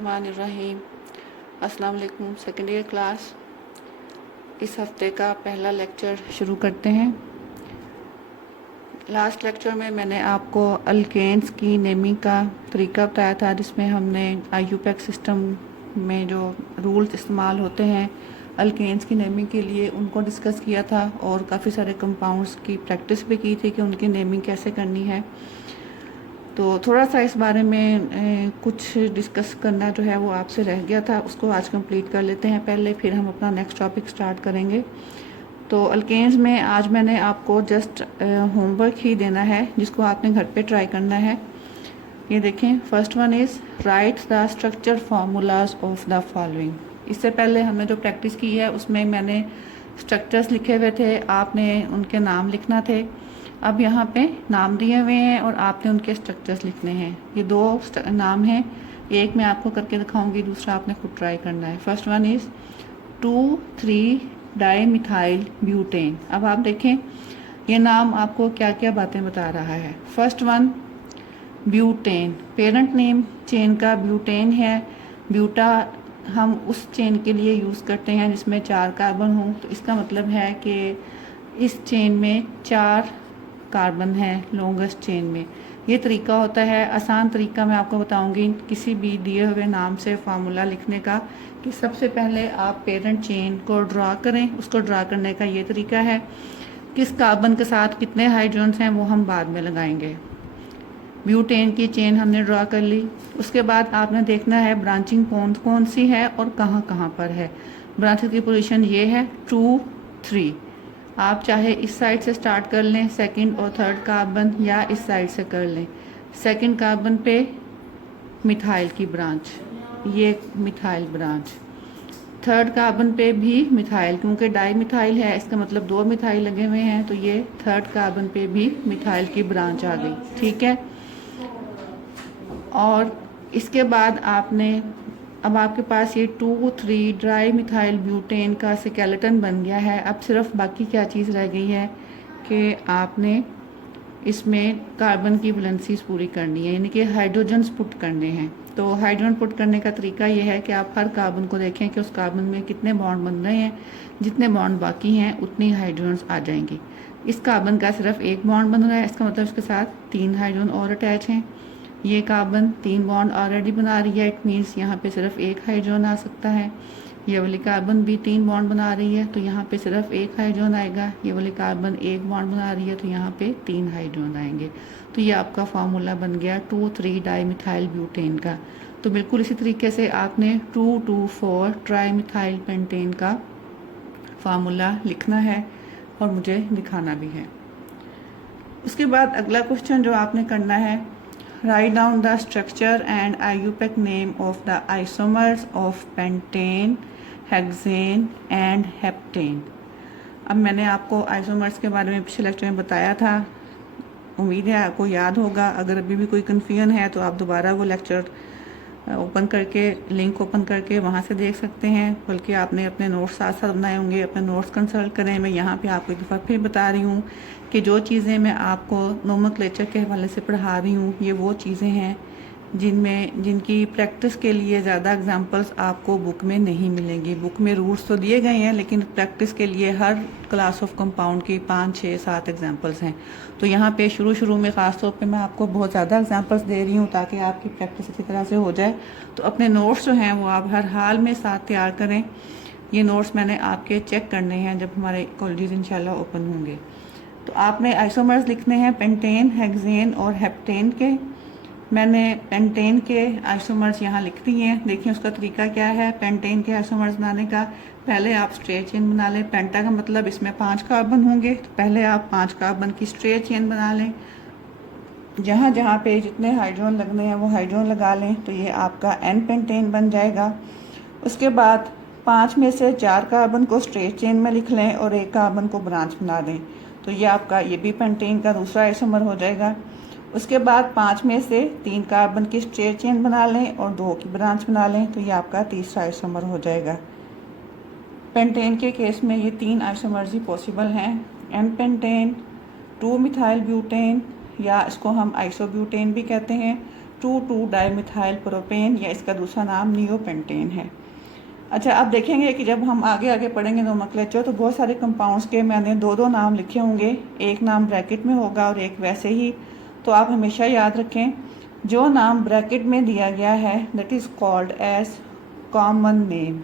बिस्मिल्लाहिर्रहमानिर्रहीम। अस्सलाम वालेकुम। सेकेंड ईयर क्लास, इस हफ्ते का पहला लेक्चर शुरू करते हैं। लास्ट लेक्चर में मैंने आपको अल्केन्स की नेमिंग का तरीका बताया था, जिसमें हमने IUPAC सिस्टम में जो रूल्स इस्तेमाल होते हैं अल्केन्स की नेमिंग के लिए उनको डिस्कस किया था, और काफ़ी सारे कंपाउंड्स की प्रैक्टिस भी की थी कि उनकी नेमिंग कैसे करनी है। तो थोड़ा सा इस बारे में कुछ डिस्कस करना जो है वो आपसे रह गया था, उसको आज कंप्लीट कर लेते हैं पहले, फिर हम अपना नेक्स्ट टॉपिक स्टार्ट करेंगे। तो अल्केन्स में आज मैंने आपको जस्ट होमवर्क ही देना है, जिसको आपने घर पे ट्राई करना है। ये देखें, first one is right the structure formulas of the following. इससे पहले हमने जो प्रैक्टिस की है उसमें मैंने स्ट्रक्चर्स लिखे हुए थे, आपने उनके नाम लिखना थे। अब यहाँ पे नाम दिए हुए हैं और आपने उनके स्ट्रक्चर्स लिखने हैं। ये दो नाम हैं, एक मैं आपको करके दिखाऊंगी, दूसरा आपने खुद ट्राई करना है। First one is 2,3 dimethyl butane. अब आप देखें ये नाम आपको क्या क्या बातें बता रहा है। First one butane, parent name chain का ब्यूटेन है। ब्यूटा हम उस चेन के लिए यूज़ करते हैं जिसमें 4 कार्बन हों, तो इसका मतलब है कि इस चेन में 4 कार्बन है लॉन्गेस्ट चेन में। ये तरीका होता है, आसान तरीका मैं आपको बताऊंगी किसी भी दिए हुए नाम से फार्मूला लिखने का, कि सबसे पहले आप पेरेंट चेन को ड्रा करें। उसको ड्रा करने का ये तरीका है, किस कार्बन के साथ कितने हाइड्रोजन्स हैं वो हम बाद में लगाएंगे। ब्यूटेन की चेन हमने ड्रा कर ली। उसके बाद आपने देखना है ब्रांचिंग कौन सी है और कहाँ कहाँ पर है। ब्रांचेस की पोजीशन ये है 2, 3। आप चाहे इस साइड से स्टार्ट कर लें सेकंड और थर्ड कार्बन, या इस साइड से कर लें। सेकंड कार्बन पे मिथाइल की ब्रांच, ये मिथाइल ब्रांच। थर्ड कार्बन पे भी मिथाइल, क्योंकि डाई मिथाइल है इसका मतलब 2 मिथाइल लगे हुए हैं, तो ये थर्ड कार्बन पे भी मिथाइल की ब्रांच आ गई। ठीक है, और इसके बाद आपने, अब आपके पास ये 2,3 ड्राई मिथाइल ब्यूटेन का स्केलेटन बन गया है। अब सिर्फ बाकी क्या चीज़ रह गई है कि आपने इसमें कार्बन की वैलेंसीज पूरी करनी है, यानी कि हाइड्रोजन्स पुट करने हैं। तो हाइड्रोजन पुट करने का तरीका ये है कि आप हर कार्बन को देखें कि उस कार्बन में कितने बॉन्ड बन रहे हैं, जितने बॉन्ड बाकी हैं उतनी हाइड्रोजन्स आ जाएंगी। इस कार्बन का सिर्फ एक बॉन्ड बन रहा है, इसका मतलब इसके साथ 3 हाइड्रोजन और अटैच हैं। ये कार्बन 3 बॉन्ड ऑलरेडी बना रही है, इट मीन्स यहाँ पे सिर्फ एक हाइड्रोजन आ सकता है। ये वाली कार्बन भी 3 बॉन्ड बना रही है, तो यहाँ पे सिर्फ एक हाइड्रोजन आएगा। ये वाली कार्बन 1 बॉन्ड बना रही है, तो यहाँ पे 3 हाइड्रोजन आएंगे। तो ये आपका फार्मूला बन गया 2,3 डाईमिथाइल ब्यूटेन का। तो बिल्कुल इसी तरीके से आपने 2,2,4 ट्राईमिथाइल पेंटेन का फार्मूला लिखना है और मुझे दिखाना भी है। उसके बाद अगला क्वेश्चन जो आपने करना है, write down the structure and IUPAC name of the isomers of pentane, hexane and heptane। अब मैंने आपको आइसोमर्स के बारे में पिछले लेक्चर में बताया था, उम्मीद है आपको याद होगा। अगर अभी भी कोई कन्फ्यूजन है तो आप दोबारा वो लेक्चर ओपन करके, लिंक ओपन करके वहाँ से देख सकते हैं, बल्कि आपने अपने नोट्स साथ साथ बनाए होंगे, अपने नोट्स कंसल्ट करें। मैं यहाँ पे आपको एक दफ़ा फिर बता रही हूँ कि जो चीज़ें मैं आपको नोमेनक्लेचर के हवाले से पढ़ा रही हूँ, ये वो चीज़ें हैं जिनकी प्रैक्टिस के लिए ज़्यादा एग्जांपल्स आपको बुक में नहीं मिलेंगी। बुक में रूल्स तो दिए गए हैं, लेकिन प्रैक्टिस के लिए हर क्लास ऑफ कंपाउंड की 5, 6, 7 एग्जांपल्स हैं। तो यहाँ पे शुरू में ख़ास तौर पे मैं आपको बहुत ज़्यादा एग्जांपल्स दे रही हूँ ताकि आपकी प्रैक्टिस अच्छी तरह से हो जाए। तो अपने नोट्स जो हैं वो आप हर हाल में साथ तैयार करें। ये नोट्स मैंने आपके चेक करने हैं जब हमारे कॉलेजेस इंशाल्लाह ओपन होंगे। तो आपने आइसोमर्स लिखने हैं पेंटेन, हेक्सेन और हेप्टेन के। मैंने पेंटेन के आइसोमर्स यहाँ लिख दिए हैं। देखिए उसका तरीका क्या है पेंटेन के आइसोमर्स बनाने का। पहले आप स्ट्रेट चेन बना लें। पेंटा का मतलब इसमें 5 कार्बन होंगे, तो पहले आप 5 कार्बन की स्ट्रेट चेन बना लें। जहाँ जहाँ पे जितने हाइड्रोजन लगने हैं वो हाइड्रोजन लगा लें, तो ये आपका एन पेंटेन बन जाएगा। उसके बाद 5 में से 4 कार्बन को स्ट्रेट चेन में लिख लें और 1 कार्बन को ब्रांच बना दें, तो ये आपका ये भी पेंटेन का दूसरा आइसोमर हो जाएगा। उसके बाद 5 में से 3 कार्बन की स्ट्रेट चेन बना लें और 2 की ब्रांच बना लें, तो ये आपका तीसरा आइसोमर हो जाएगा। पेंटेन के केस में ये 3 आइसोमर्स ही पॉसिबल हैं, एन पेंटेन, 2 मिथाइल ब्यूटेन, या इसको हम आइसोब्यूटेन भी कहते हैं, 2,2 डाइमिथाइल प्रोपेन या इसका दूसरा नाम नियोपेंटेन है। अच्छा, अब देखेंगे कि जब हम आगे आगे पढ़ेंगे नोमेनक्लेचर तो बहुत सारे कंपाउंड्स के मैंने दो दो नाम लिखे होंगे, एक नाम ब्रैकेट में होगा और एक वैसे ही। तो आप हमेशा याद रखें जो नाम ब्रैकेट में दिया गया है that is called as common name,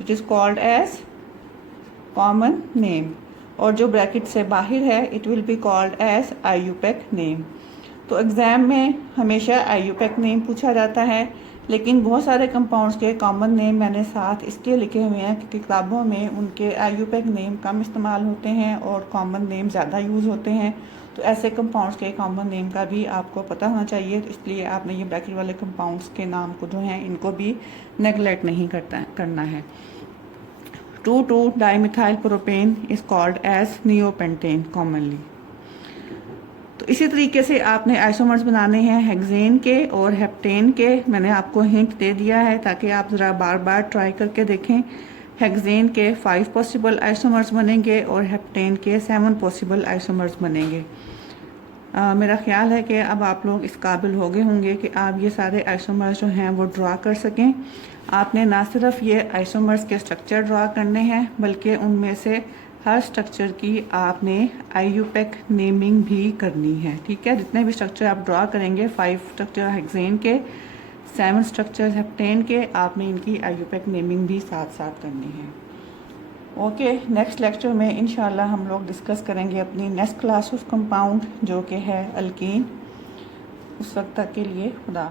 it is called as common name, और जो ब्रैकेट से बाहर है it will be called as IUPAC name. तो एग्ज़ाम में हमेशा आईयूपैक नेम पूछा जाता है, लेकिन बहुत सारे कंपाउंड्स के कॉमन नेम मैंने साथ इसलिए लिखे हुए हैं क्योंकि किताबों में उनके आईयूपैक नेम कम इस्तेमाल होते हैं और कॉमन नेम ज़्यादा यूज़ होते हैं। तो ऐसे कंपाउंड्स के कॉमन नेम का भी आपको पता होना चाहिए, तो इसलिए आपने ये ब्रैकेट वाले कंपाउंड्स के नाम को जो हैं इनको भी नेगलेक्ट नहीं करना है। 2,2 dimethyl propane is called as neopentane commonly. तो इसी तरीके से आपने आइसोमर्स बनाने हैं हेक्सेन के और हेप्टेन के। मैंने आपको हिंट दे दिया है ताकि आप ज़रा बार बार ट्राई करके देखें। हेक्सेन के 5 पॉसिबल आइसोमर्स बनेंगे और हेप्टेन के 7 पॉसिबल आइसोमर्स बनेंगे। मेरा ख्याल है कि अब आप लोग इस काबिल हो गए होंगे कि आप ये सारे आइसोमर्स जो हैं वो ड्रा कर सकें। आपने ना सिर्फ ये आइसोमर्स के स्ट्रक्चर ड्रा करने हैं बल्कि उनमें से हर स्ट्रक्चर की आपने आईयूपैक नेमिंग भी करनी है, ठीक है। जितने भी स्ट्रक्चर आप ड्रा करेंगे, 5 स्ट्रक्चर हेक्सेन के, 7 स्ट्रक्चर हेप्टेन के, आपने इनकी आईयूपैक नेमिंग भी साथ साथ करनी है। ओके, नेक्स्ट लेक्चर में इंशाल्लाह हम लोग डिस्कस करेंगे अपनी नेक्स्ट क्लास ऑफ कंपाउंड जो कि है अल्कीन। उस वक्त तक के लिए खुदा।